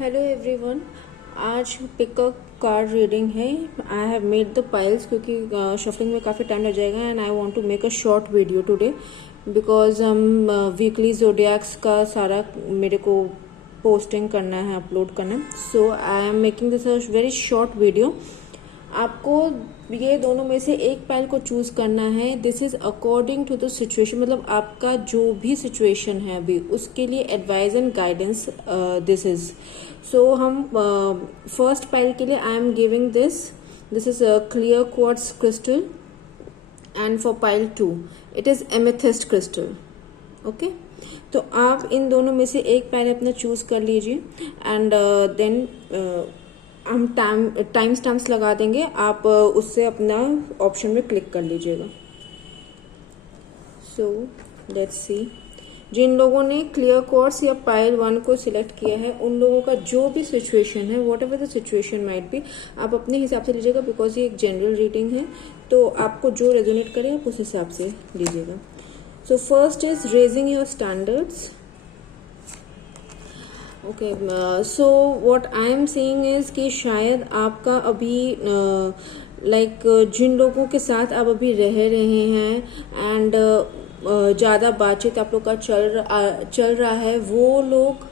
Hello everyone. आज pick a card reading है। I have made the piles क्योंकि shuffling में काफ़ी टाइम लग जाएगा and I want to make a short video today because हम वीकली जोडियाक्स का सारा मेरे को पोस्टिंग करना है, अपलोड करना है। So I am making this a very short video. आपको ये दोनों में से एक पाइल को चूज करना है। This is according to the situation, मतलब आपका जो भी सिचुएशन है अभी उसके लिए advice and guidance this is. So हम फर्स्ट पाइल के लिए I am giving this is clear quartz crystal and for pile 2 it is amethyst crystal. Okay, तो आप इन दोनों में से एक पाइल अपना चूज कर लीजिए एंड देन हम टाइम स्टैम्प्स लगा देंगे, आप उससे अपना ऑप्शन में क्लिक कर लीजिएगा। सो लेट्स सी, जिन लोगों ने क्लियर क्वार्ट्ज या पाइल 1 को सिलेक्ट किया है उन लोगों का जो भी सिचुएशन है, what ever the situation might be, आप अपने हिसाब से लीजिएगा बिकॉज ये एक जनरल रीडिंग है। तो आपको जो रेजोनेट करे आप उस हिसाब से लीजिएगा। So first is raising your standards. Okay, so what I am saying is कि शायद आपका अभी जिन लोगों के साथ आप अभी रह रहे हैं एंड ज़्यादा बातचीत आप लोग का चल रहा है, वो लोग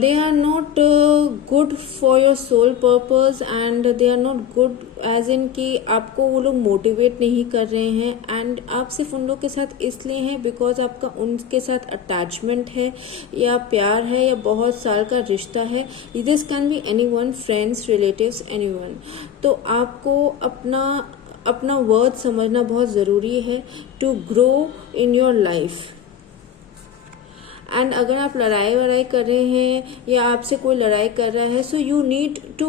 they are not good for your soul purpose and they are not good as in कि आपको वो लोग मोटिवेट नहीं कर रहे हैं एंड आप सिर्फ उन लोग के साथ इसलिए हैं बिकॉज आपका उनके साथ अटैचमेंट है या प्यार है या बहुत साल का रिश्ता है। This can be any one, friends, relatives, any one. तो आपको अपना वर्थ समझना बहुत ज़रूरी है to grow in your life. And अगर आप लड़ाई कर रहे हैं या आपसे कोई लड़ाई कर रहा है, so you need to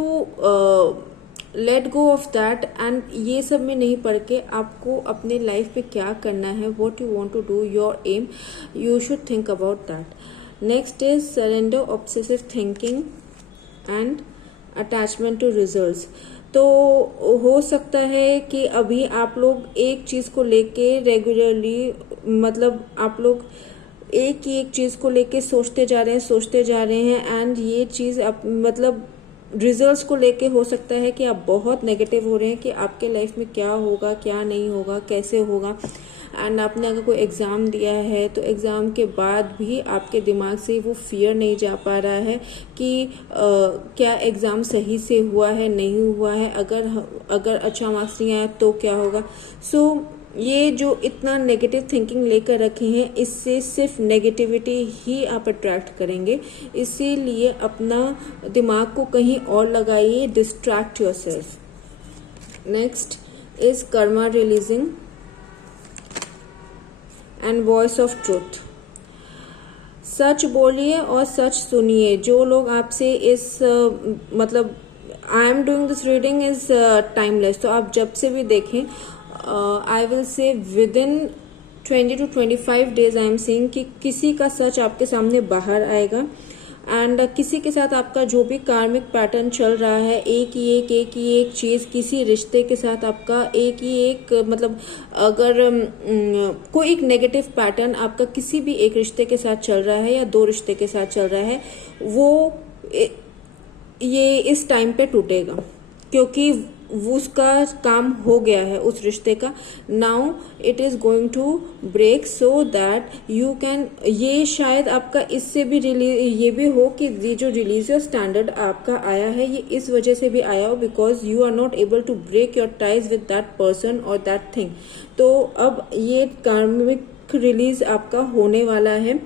let go of that and ये सब में नहीं पड़ के आपको अपने लाइफ में क्या करना है, what you want to do, your aim, you should think about that. Next is surrender obsessive thinking and attachment to results. तो हो सकता है कि अभी आप लोग एक चीज़ को लेके रेगुलरली, मतलब आप लोग एक ही एक चीज़ को लेके सोचते जा रहे हैं एंड ये चीज़ आप मतलब रिजल्ट्स को लेके हो सकता है कि आप बहुत नेगेटिव हो रहे हैं कि आपके लाइफ में क्या होगा, क्या नहीं होगा, कैसे होगा। एंड आपने अगर कोई एग्ज़ाम दिया है तो एग्ज़ाम के बाद भी आपके दिमाग से वो फियर नहीं जा पा रहा है कि क्या एग्ज़ाम सही से हुआ है, नहीं हुआ है, अगर अच्छा मार्क्स नहीं आया तो क्या होगा। सो ये जो इतना नेगेटिव थिंकिंग लेकर रखे हैं, इससे सिर्फ नेगेटिविटी ही आप अट्रैक्ट करेंगे। इसीलिए अपना दिमाग को कहीं और लगाइए, distract yourself. Next is karma releasing and voice of truth. सच बोलिए और सच सुनिए। जो लोग आपसे इस मतलब I am doing this reading is timeless, तो आप जब से भी देखें, I will say within 20 to 25 days I am seeing कि किसी का सच आपके सामने बाहर आएगा एंड किसी के साथ आपका जो भी कार्मिक पैटर्न चल रहा है, एक ही एक चीज़, किसी रिश्ते के साथ आपका एक ही एक मतलब अगर कोई एक नेगेटिव पैटर्न आपका किसी भी एक रिश्ते के साथ चल रहा है या 2 रिश्ते के साथ चल रहा है, वो ये इस टाइम पे टूटेगा क्योंकि उसका काम हो गया है उस रिश्ते का। Now it is going to break so that you can, ये शायद आपका इससे भी ये भी हो कि ये जो रिलीज योर स्टैंडर्ड आपका आया है ये इस वजह से भी आया हो because you are not able to break your ties with that person और दैट थिंग। तो अब ये कार्मिक रिलीज आपका होने वाला है।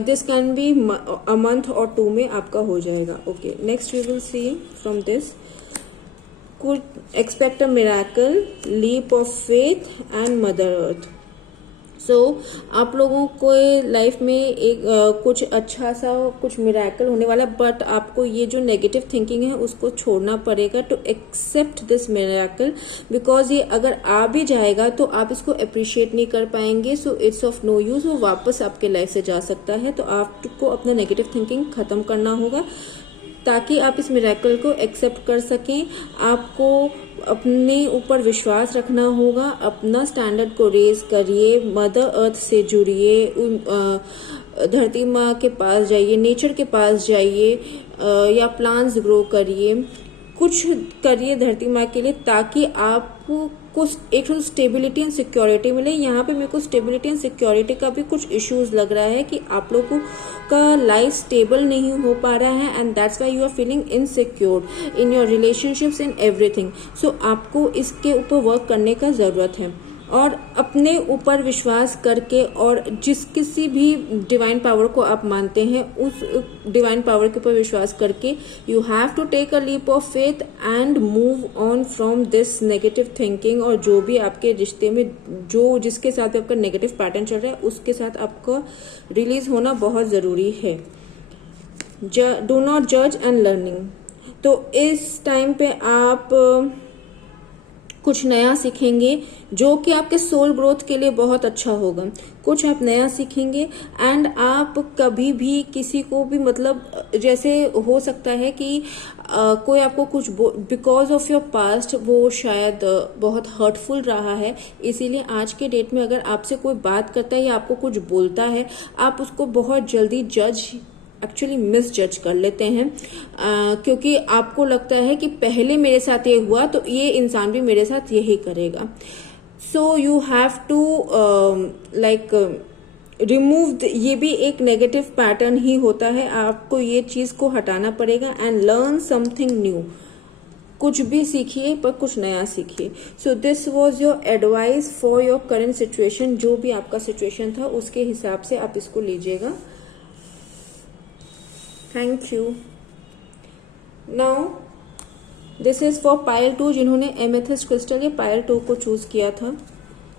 This can be a month और 2 में आपका हो जाएगा। Okay, next we will see from this, could expect a miracle, leap of faith and mother earth। सो आप लोगों को लाइफ में एक कुछ अच्छा सा कुछ मिराकल होने वाला है, बट आपको ये जो नेगेटिव थिंकिंग है उसको छोड़ना पड़ेगा to accept this miracle because ये अगर आ भी जाएगा तो आप इसको अप्रिशिएट नहीं कर पाएंगे। So it's of no use, वो वापस आपके लाइफ से जा सकता है। तो आपको अपना नेगेटिव थिंकिंग खत्म करना होगा ताकि आप इस मिरेकल को एक्सेप्ट कर सकें। आपको अपने ऊपर विश्वास रखना होगा, अपना स्टैंडर्ड को रेज करिए, मदर अर्थ से जुड़िए, धरती माँ के पास जाइए, नेचर के पास जाइए, या प्लांट्स ग्रो करिए, कुछ करिए धरती माँ के लिए, ताकि आपको एक स्टेबिलिटी एंड सिक्योरिटी मिले। यहाँ पे मेरे को स्टेबिलिटी एंड सिक्योरिटी का भी कुछ इश्यूज लग रहा है कि आप लोगों का लाइफ स्टेबल नहीं हो पा रहा है, and that's why you are feeling insecure in your relationships in everything. So आपको इसके ऊपर वर्क करने का जरूरत है, और अपने ऊपर विश्वास करके, और जिस किसी भी डिवाइन पावर को आप मानते हैं उस डिवाइन पावर के ऊपर विश्वास करके you have to take a leap of faith and move on from this negative thinking. और जो भी आपके रिश्ते में जो जिसके साथ भी आपका नेगेटिव पैटर्न चल रहा है उसके साथ आपका रिलीज होना बहुत जरूरी है। डू नॉट जज एंड लर्निंग। तो इस टाइम पे आप कुछ नया सीखेंगे जो कि आपके सोल ग्रोथ के लिए बहुत अच्छा होगा। कुछ आप नया सीखेंगे, एंड आप कभी भी किसी को भी मतलब जैसे हो सकता है कि कोई आपको कुछ बिकॉज ऑफ योर पास्ट वो शायद बहुत हर्टफुल रहा है, इसीलिए आज के डेट में अगर आपसे कोई बात करता है या आपको कुछ बोलता है, आप उसको बहुत जल्दी एक्चुअली मिस जज कर लेते हैं, क्योंकि आपको लगता है कि पहले मेरे साथ ये हुआ तो ये इंसान भी मेरे साथ यही करेगा। So you have to remove, ये भी एक नेगेटिव पैटर्न ही होता है, आपको ये चीज को हटाना पड़ेगा एंड लर्न समथिंग न्यू। कुछ भी सीखिए पर कुछ नया सीखिए। सो this was your advice for your current situation. जो भी आपका सिचुएशन था उसके हिसाब से आप इसको लीजिएगा। Thank you. Now this is for pile 2, जिन्होंने एमेथिस्ट क्रिस्टल या पायल 2 को चूज किया था।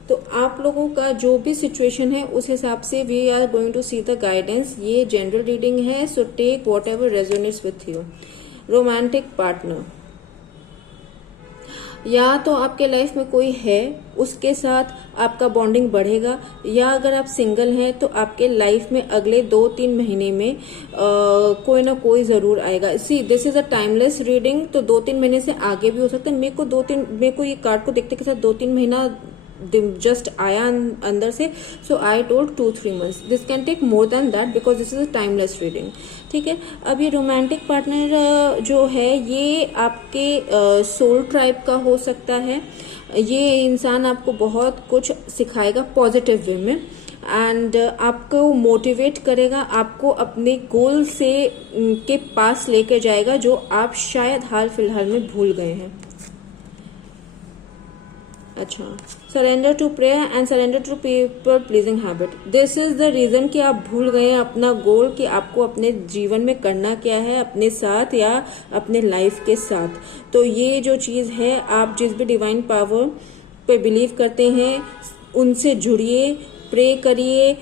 तो आप लोगों का जो भी सिचुएशन है उस हिसाब से we are going to see the guidance. ये जनरल रीडिंग है, so take whatever resonates with you. Romantic partner, या तो आपके लाइफ में कोई है उसके साथ आपका बॉन्डिंग बढ़ेगा, या अगर आप सिंगल हैं तो आपके लाइफ में अगले 2-3 महीने में कोई ना कोई जरूर आएगा। See this is a timeless reading, तो 2-3 महीने से आगे भी हो सकता है। मेरे को ये कार्ड को देखते के साथ 2-3 महीना जस्ट आया अंदर से, so I told 2-3 months। This can take more than that because this is a timeless reading. ठीक है, अब ये रोमांटिक पार्टनर जो है ये आपके सोल ट्राइब का हो सकता है। ये इंसान आपको बहुत कुछ सिखाएगा पॉजिटिव वे में, एंड आपको मोटिवेट करेगा, आपको अपने गोल से के पास लेकर जाएगा जो आप शायद हाल फिलहाल में भूल गए हैं। अच्छा, surrender to prayer and surrender to people pleasing habit. This is the reason कि आप भूल गए हैं अपना गोल, कि आपको अपने जीवन में करना क्या है अपने साथ या अपने लाइफ के साथ। तो ये जो चीज है, आप जिस भी डिवाइन पावर पे बिलीव करते हैं उनसे जुड़िए, प्रे करिए,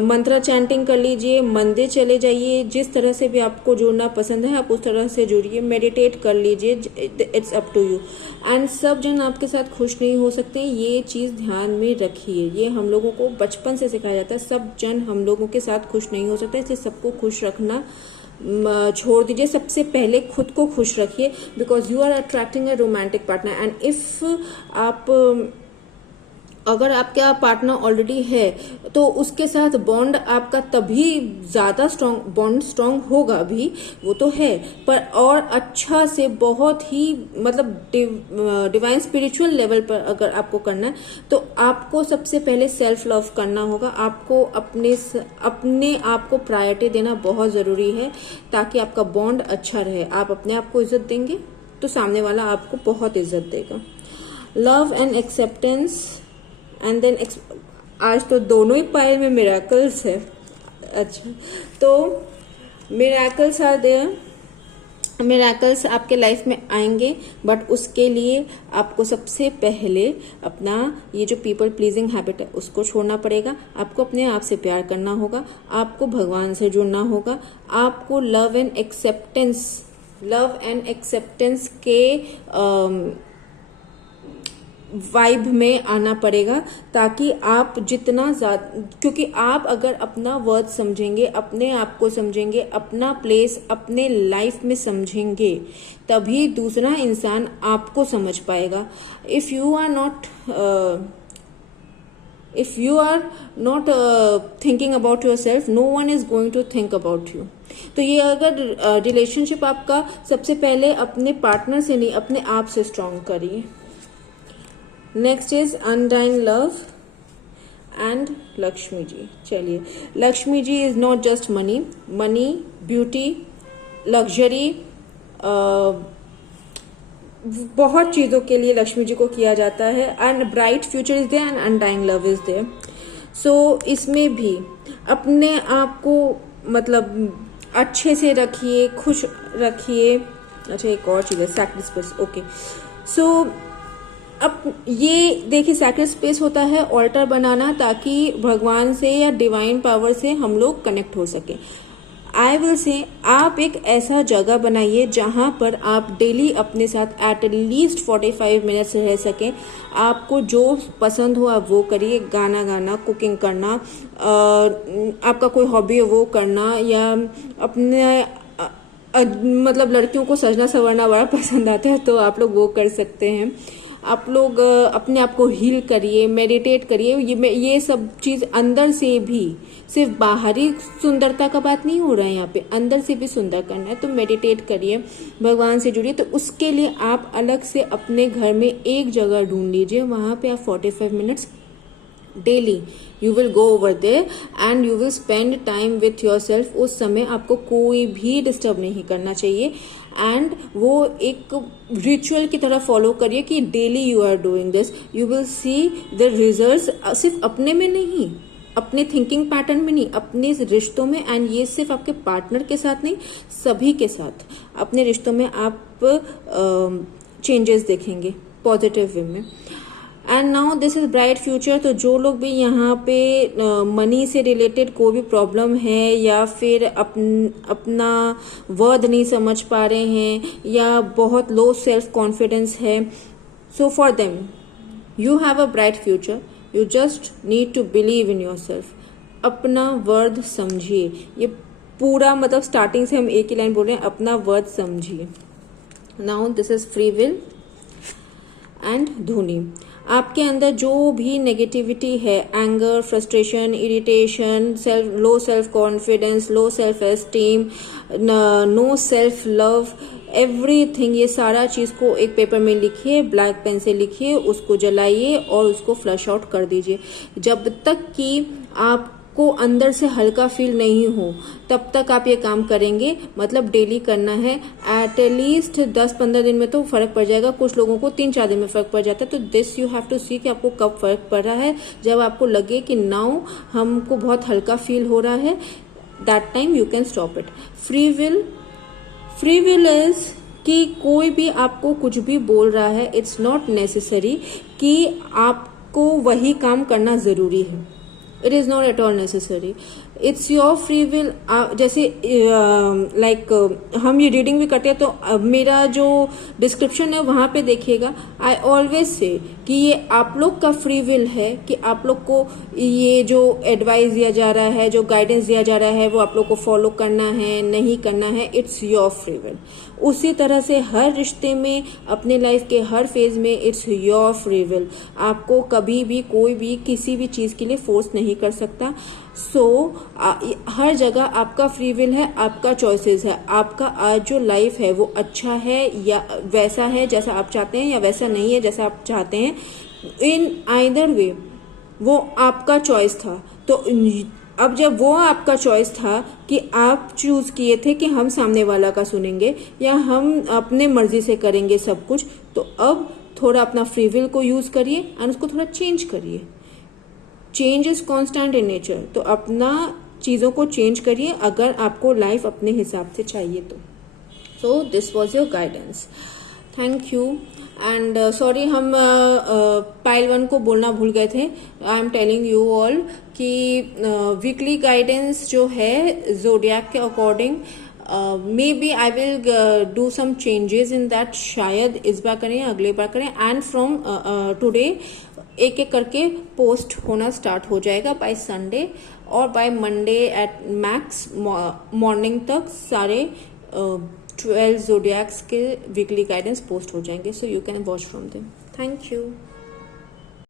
मंत्र चैंटिंग कर लीजिए, मंदिर चले जाइए, जिस तरह से भी आपको जुड़ना पसंद है आप उस तरह से जुड़िए, मेडिटेट कर लीजिए, it's up to you. And सब जन आपके साथ खुश नहीं हो सकते, ये चीज ध्यान में रखिए। ये हम लोगों को बचपन से सिखाया जाता है, सब जन हम लोगों के साथ खुश नहीं हो सकते, इसलिए सबको खुश रखना छोड़ दीजिए। सबसे पहले खुद को खुश रखिए, because you are attracting a romantic partner, and if आप अगर आपका पार्टनर ऑलरेडी है तो उसके साथ बॉन्ड आपका तभी ज्यादा बॉन्ड स्ट्रांग होगा भी, वो तो है, पर और अच्छा से बहुत ही मतलब डिवाइन स्पिरिचुअल लेवल पर अगर आपको करना है तो आपको सबसे पहले सेल्फ लव करना होगा। आपको अपने आप को प्रायोरिटी देना बहुत जरूरी है ताकि आपका बॉन्ड अच्छा रहे। आप अपने आप को इज्जत देंगे तो सामने वाला आपको बहुत इज्जत देगा। Love and acceptance and then आज तो दोनों ही पायल में मिरेकल्स है। अच्छा, तो मिरेकल्स आर देयर, मिरेकल्स आपके लाइफ में आएंगे, बट उसके लिए आपको सबसे पहले अपना ये जो पीपल प्लीजिंग हैबिट है उसको छोड़ना पड़ेगा। आपको अपने आप से प्यार करना होगा, आपको भगवान से जुड़ना होगा, आपको लव एंड एक्सेप्टेंस के वाइब में आना पड़ेगा, ताकि आप जितना ज्यादा, क्योंकि आप अगर अपना वर्थ समझेंगे, अपने आप को समझेंगे, अपना प्लेस अपने लाइफ में समझेंगे, तभी दूसरा इंसान आपको समझ पाएगा। If you are not if you are not thinking about yourself, no one is going to think about you. तो ये अगर रिलेशनशिप आपका, सबसे पहले अपने पार्टनर से नहीं, अपने आप से स्ट्रॉन्ग करिए। Next is undying love and Lakshmi ji. चलिए, Lakshmi ji is not just money, money, beauty, luxury, बहुत चीजों के लिए लक्ष्मी जी को किया जाता है। And bright future is there and undying love is there. So इसमें भी अपने आप को मतलब अच्छे से रखिए, खुश रखिए। अच्छा, एक और चीज है सैक्रेड स्पेस। ओके, सो अब ये देखिए, सैक्रेड स्पेस होता है ऑल्टर बनाना, ताकि भगवान से या डिवाइन पावर से हम लोग कनेक्ट हो सके। आई विल से आप एक ऐसा जगह बनाइए जहां पर आप डेली अपने साथ एट लीस्ट 45 मिनट्स रह सकें। आपको जो पसंद हो आप वो करिए, गाना गाना, कुकिंग करना, आपका कोई हॉबी है वो करना, या अपने मतलब लड़कियों को सजना संवरना बड़ा पसंद आता है तो आप लोग वो कर सकते हैं। आप लोग अपने आप को हील करिए, मेडिटेट करिए। ये सब चीज अंदर से भी, सिर्फ बाहरी सुंदरता का बात नहीं हो रहा है यहाँ पे, अंदर से भी सुंदर करना है। तो मेडिटेट करिए, भगवान से जुड़िए। तो उसके लिए आप अलग से अपने घर में एक जगह ढूंढ लीजिए, वहां पे आप 45 minutes daily you will go over there and you will spend time with yourself. उस समय आपको कोई भी डिस्टर्ब नहीं करना चाहिए, एंड वो एक रिचुअल की तरह फॉलो करिए कि daily you are doing this. You will see the results, सिर्फ अपने में नहीं, अपने थिंकिंग पैटर्न में नहीं, अपने रिश्तों में। एंड ये सिर्फ आपके पार्टनर के साथ नहीं, सभी के साथ अपने रिश्तों में आप चेंजेस देखेंगे पॉजिटिव वे में। And now this is bright future. तो जो लोग भी यहाँ पे मनी से रिलेटेड कोई भी प्रॉब्लम है, या फिर अपना वर्थ नहीं समझ पा रहे हैं, या बहुत लो सेल्फ कॉन्फिडेंस है, so for them you have a bright future. You just need to believe in yourself. अपना वर्थ समझिए। ये पूरा मतलब स्टार्टिंग से हम एक ही लाइन बोल रहे हैं, अपना वर्थ समझिए। Now this is free will and धोनी। आपके अंदर जो भी नेगेटिविटी है, anger, frustration, irritation, low self confidence, low self esteem, no self love, everything, ये सारा चीज को एक पेपर में लिखिए, ब्लैक पेन से लिखिए, उसको जलाइए और उसको फ्लश आउट कर दीजिए। जब तक कि आपको अंदर से हल्का फील नहीं हो तब तक आप ये काम करेंगे। मतलब डेली करना है, एट लीस्ट 10-15 दिन में तो फर्क पड़ जाएगा। कुछ लोगों को 3-4 दिन में फर्क पड़ जाता है। तो दिस यू हैव टू सी कि आपको कब फर्क पड़ रहा है। जब आपको लगे कि नाउ हमको बहुत हल्का फील हो रहा है, that time you can stop it. Free will is कि कोई भी आपको कुछ भी बोल रहा है, इट्स नॉट नेसेसरी कि आपको वही काम करना जरूरी है। It is not at all necessary, it's your free will. जैसे लाइक हम ये रीडिंग भी करते हैं, तो मेरा जो डिस्क्रिप्शन है वहां पे देखिएगा। आई ऑलवेज से कि ये आप लोग का फ्री विल है कि आप लोग को ये जो एडवाइस दिया जा रहा है, जो गाइडेंस दिया जा रहा है, वो आप लोग को फॉलो करना है नहीं करना है। It's your free will. उसी तरह से हर रिश्ते में, अपने लाइफ के हर फेज में, इट्स योर फ्री विल। आपको कभी भी कोई भी किसी भी चीज के लिए फोर्स नहीं कर सकता। हर जगह आपका फ्री विल है, आपका चॉइसेस है। आपका आज जो लाइफ है वो अच्छा है या वैसा है जैसा आप चाहते हैं, या वैसा नहीं है जैसा आप चाहते हैं। इन आइदर वे वो आपका चॉइस था। तो अब जब वो आपका चॉइस था कि आप चूज किए थे कि हम सामने वाला का सुनेंगे या हम अपने मर्जी से करेंगे सब कुछ, तो अब थोड़ा अपना फ्री विल को यूज करिए एंड उसको थोड़ा चेंज करिए। Change is constant in nature. तो अपना चीजों को चेंज करिए अगर आपको लाइफ अपने हिसाब से चाहिए तो। So this was your guidance. Thank you and sorry, हम पाइल 1 को बोलना भूल गए थे। I am telling you all कि वीकली गाइडेंस जो है जोडियक के according maybe I will do some changes in that, शायद इस बार करें अगले बार करें, एंड फ्रॉम टुडे एक एक करके पोस्ट होना स्टार्ट हो जाएगा बाय संडे, और by Monday at max morning तक सारे 12 जोडियक्स के वीकली गाइडेंस पोस्ट हो जाएंगे. So you can watch from them. Thank you.